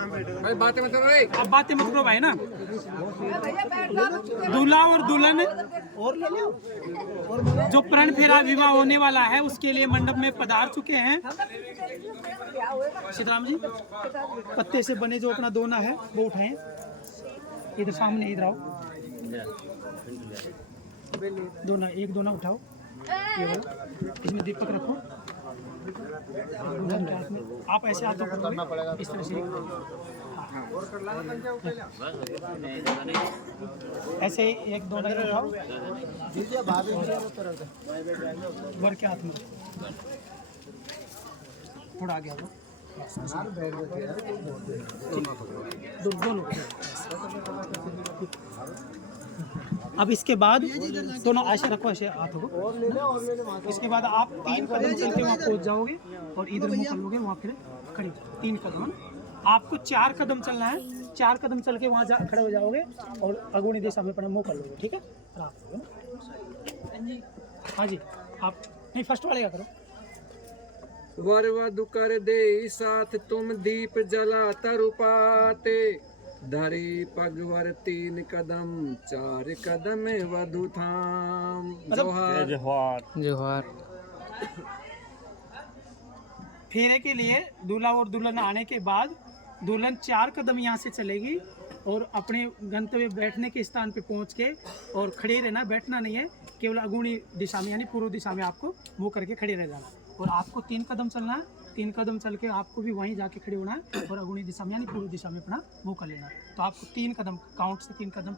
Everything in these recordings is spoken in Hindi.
भाई बातें मत करो भाई। अब बातें मत करो भाई ना। दूल्हा और दुल्हन जो प्रण फेरा विवाह होने वाला है उसके लिए मंडप में पधार चुके हैं। सीताराम जी पत्ते से बने जो अपना दोना है वो उठाएं, इधर सामने इधर आओ। दोना एक दोना उठाओ, ये लो, इसमें दीपक रखो। दुल्हन के हाथ में आप ऐसे हाथों करोगे इस तरह से, ऐसे ही एक दोना उठाओ वर के हाथ में, थोड़ा आगे आओ, दोनों। अब इसके बाद दोनों ऐसे रखो, ऐसे हाथों को। इसके बाद आप 3 कदम चल के वहाँ पहुँच जाओगे और इधर मुँह कर लोगे, वहाँ फिर खड़ी 3 कदम। आपको 4 कदम चलना है, 4 कदम चल के वहाँ खड़े हो जाओगे और अगुणी दिशा में अपना मुँह कर लोगे, ठीक है। हाँ जी, आप नहीं फर्स्ट वाले का करो। वर वधु कर दे साथ तुम दीप जला तरुपाते, धरी पगवर 3 कदम 4 कदम वधु थाम। जोहार जोहार। फेरे के लिए दूल्हा और दुल्हन आने के बाद दुल्हन 4 कदम यहाँ से चलेगी और अपने गंतव्य बैठने के स्थान पे पहुँच के और खड़े रहना, बैठना नहीं है, केवल अगुणी दिशा में यानी पूर्व दिशा में आपको मुँह करके खड़े रह जाना। और आपको 3 कदम चलना है, 3 कदम चल के आपको भी वहीं जाके खड़े होना है और अगुणी दिशा में यानी पूर्व दिशा में अपना मुँह कर लेना है। तो आपको 3 कदम काउंट से 3 कदम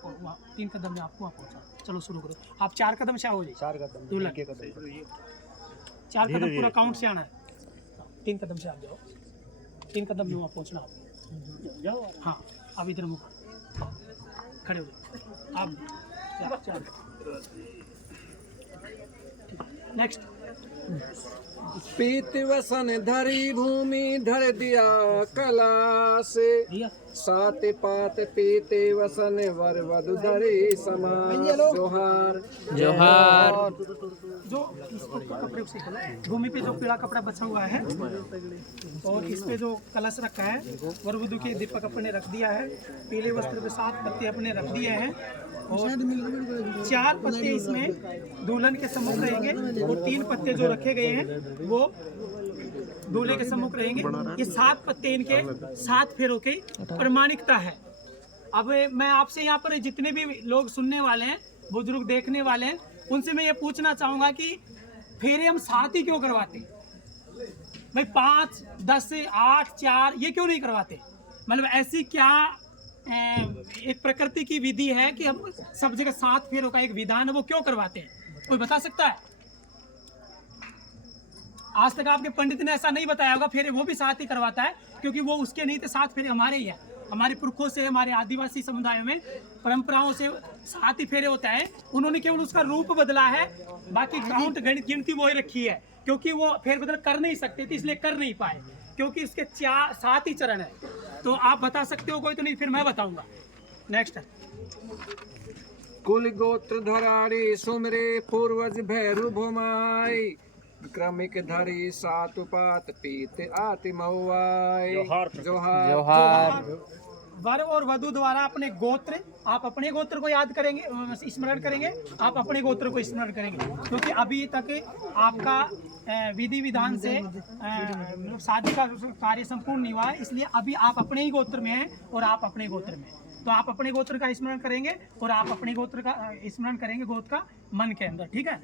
में आपको वहाँ पहुँचा। चलो शुरू करो। आप 4 कदम से आओ जी, 4 कदम दुल्हन के कदम, 4 कदम पूरा काउंट से आना है। 3 कदम से आप जाओ, 3 कदम में वहाँ पहुँचना आप। हाँ अब इधर मुँह खड़े हो जाओ आप। नेक्स्ट। पीत वसन धरी भूमि धर दिया कला से, सात पात पीते वसन वर वधु धरी समास। जोहार जोहार। जो इसको कपड़े से भूमि पे जो पीला कपड़ा बचा हुआ है और इस पे जो कलश रखा है, वर वधु के दीपक अपने रख दिया है, पीले वस्त्र पे 7 पत्ते अपने रख दिए हैं और 4 पत्ते इसमें दुल्हन के सम्मुख रहेंगे और 3 पत्ते जो रखे गए हैं वो दूल्हे के सम्मुख रहेंगे। ये 7 पत्ते इनके 7 फेरों की प्रमाणिकता है। अब मैं आपसे यहाँ पर जितने भी लोग सुनने वाले हैं, बुजुर्ग देखने वाले हैं, उनसे मैं ये पूछना चाहूँगा कि फेरे हम 7 ही क्यों करवाते भाई? 5, 10, 8, 4 ये क्यों नहीं करवाते? मतलब ऐसी क्या एक प्रकृति की विधि है कि हम सब जगह 7 फेरों का एक विधान है वो क्यों करवाते हैं? कोई बता सकता है? आज तक आपके पंडित ने ऐसा नहीं बताया होगा। फेरे वो भी 7 ही करवाता है क्योंकि वो उसके नहीं थे, 7 फेरे हमारे ही हैं। हमारे पुरखों से, हमारे आदिवासी समुदायों में परंपराओं से 7 ही फेरे होता है। उन्होंने केवल उसका रूप बदला है, बाकी काउंट गिनती वो ही रखी है क्योंकि वो फेर बदल कर नहीं सकते थे, इसलिए कर नहीं पाए क्योंकि उसके 7 ही चरण है। तो आप बता सकते हो कोई? तो नहीं, फिर मैं बताऊंगा। नेक्स्ट। कुल गोत्र धराड़ी सुमरे पूर्वज भैरु भुमाई, क्रमिक धरी 7 पात पीत आति महुआई। जोहार जोहार। वर और वधु द्वारा अपने गोत्र, आप अपने गोत्र को याद करेंगे, स्मरण करेंगे, आप अपने गोत्र को स्मरण करेंगे क्योंकि अभी तक आपका विधि विधान से शादी का कार्य संपूर्ण नहीं हुआ है, इसलिए अभी आप अपने ही गोत्र में हैं और आप अपने गोत्र में। तो आप अपने गोत्र का स्मरण करेंगे और आप अपने गोत्र का स्मरण करेंगे गोत्र का मन के अंदर, ठीक है।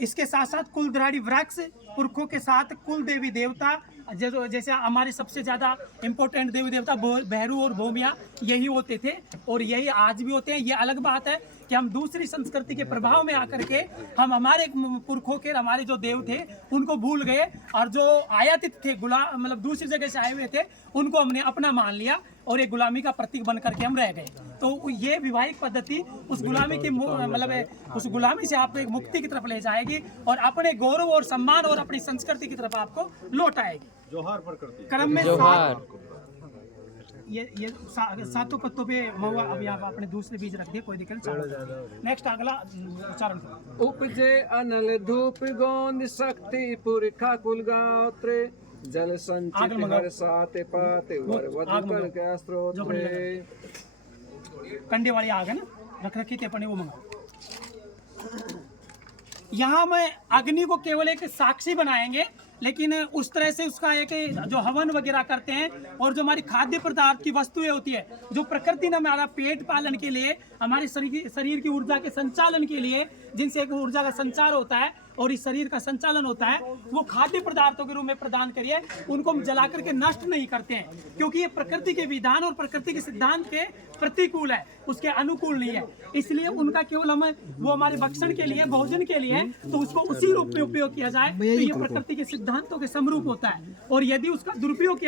इसके साथ साथ कुलधारी वृक्ष, पुरखों के साथ कुल देवी देवता, जैसे हमारे सबसे ज़्यादा इम्पोर्टेंट देवी देवता भैरू और भूमिया यही होते थे और यही आज भी होते हैं। ये अलग बात है कि हम दूसरी संस्कृति के प्रभाव में आकर के हम हमारे पुरखों के, हमारे जो देव थे उनको भूल गए और जो आयातित थे, मतलब दूसरी जगह से आए हुए थे, उनको हमने अपना मान लिया और एक गुलामी का प्रतीक बन करके हम रह गए। तो ये वैवाहिक पद्धति उस गुलामी की मतलब उस गुलामी से आपको एक मुक्ति की तरफ ले जाएगी और अपने गौरव और सम्मान और अपनी संस्कृति की तरफ आपको लौटाएगी। जोहार प्रकृति क्रम में ये 7 पत्तों पे महुआ। अभी आप अपने दूसरे बीज रख दिए, कोई दिक्कत नहीं। नेक्स्ट अगला उच्चारण करो। उपजे अनल धूप गोंद शक्ति पुरखा कुल गात्र, जल संचित हर सात पात वर वधु कर क्या स्त्रोत कंडे वाली आग है ना, रख रखी थी अपने, वो मंगा। यहाँ में अग्नि को केवल एक साक्षी बनाएंगे, लेकिन उस तरह से उसका एक जो हवन वगैरह करते हैं, और जो हमारी खाद्य पदार्थ की वस्तुएं होती है, जो प्रकृति ने हमारा पेट पालन के लिए, हमारे शरीर की ऊर्जा के संचालन के लिए, जिनसे एक ऊर्जा का संचार होता है और इस शरीर का संचालन होता है, वो खाद्य पदार्थों के रूप में प्रदान करिए। उनको हम जला करके नष्ट नहीं करते हैं, क्योंकि ये प्रकृति के विधान और प्रकृति के सिद्धांत के प्रतिकूल है, उसके अनुकूल नहीं है। इसलिए उनका केवल हमें वो हमारे भक्षण के लिए, भोजन के लिए, तो उसको उसी रूप में उपयोग किया जाए, तो ये प्रकृति के सिद्धांतों के समरूप होता है। और यदि उसका दुरुपयोग किया